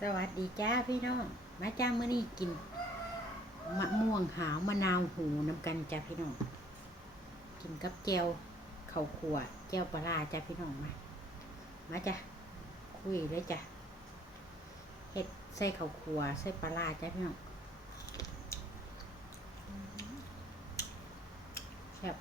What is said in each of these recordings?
สวัสดีจ้าพี่น้อง มาจ้าเมื้อนี้กิน มะม่วงหาวมะนาวหูน้ำกันจ้าพี่น้อง กินกับแจวเข้าวขั่วแจวปลาจ้าพี่น้องมา มาจ้ะคุยเลยจ้ะเฮ็ดใส่เข้าขั่วใส่ปลาร้าจ้าพี่น้องแซ่บ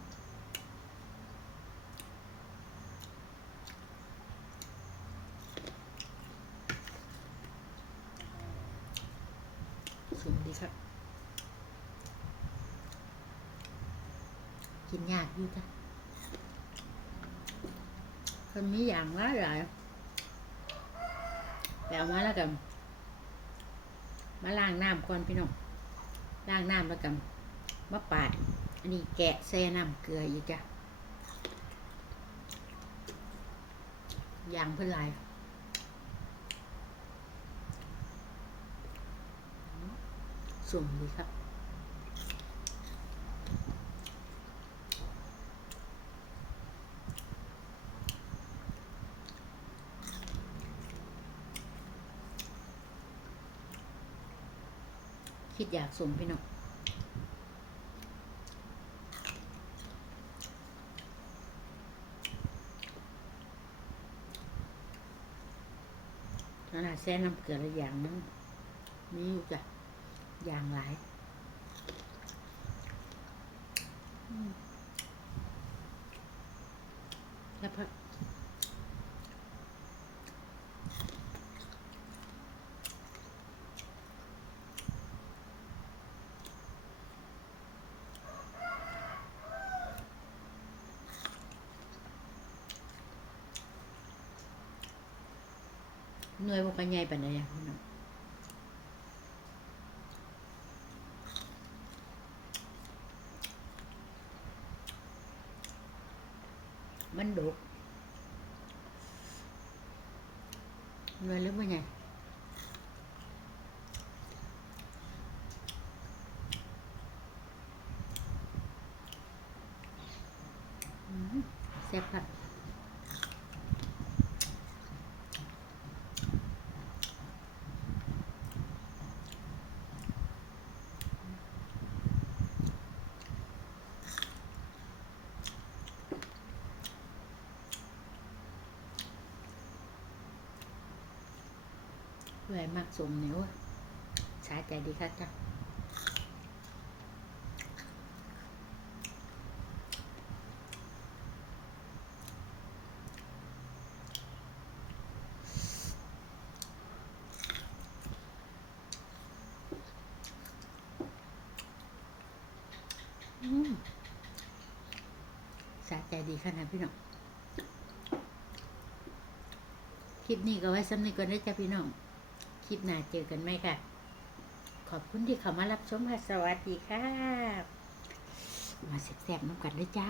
สมดีครับ กินยากอยู่จ้ะคนมีอย่างหลาหลายแปลมาแล้วกัน มาล้างน้ำก่อนพี่น้องล้างน้ำแล้วกันมาปาด อันนี้แกะแซ่น้ำเกลืออีกจ้ะอย่างเพื่อหลาย สุ่มดีครับคิดอยากสุ่มพี่น้องขนาดแซ่น้ำเกลือละอย่างนั้นมีอยู่จ้ะ อย่างหลายแล้วพักหน่วยบกใหญ่ปานใดอะพี่น้อง มันดกหน่วย หรือบ่ใหญ่อืมแซ่บครับเพื่อให้มักสมเหนียวสาใจดีครับจ้ะสาใจดีขนาดพี่น้อง คลิปนี้ก็ไว้สำนึกก่อนนะจ๊ะพี่น้อง ลิปหน้าเจอกันไหมค่ะ ขอบคุณที่เข้ามารับชมค่ะ สวัสดีค่ะ มาแซ่บๆน้ำกันเลยจ้า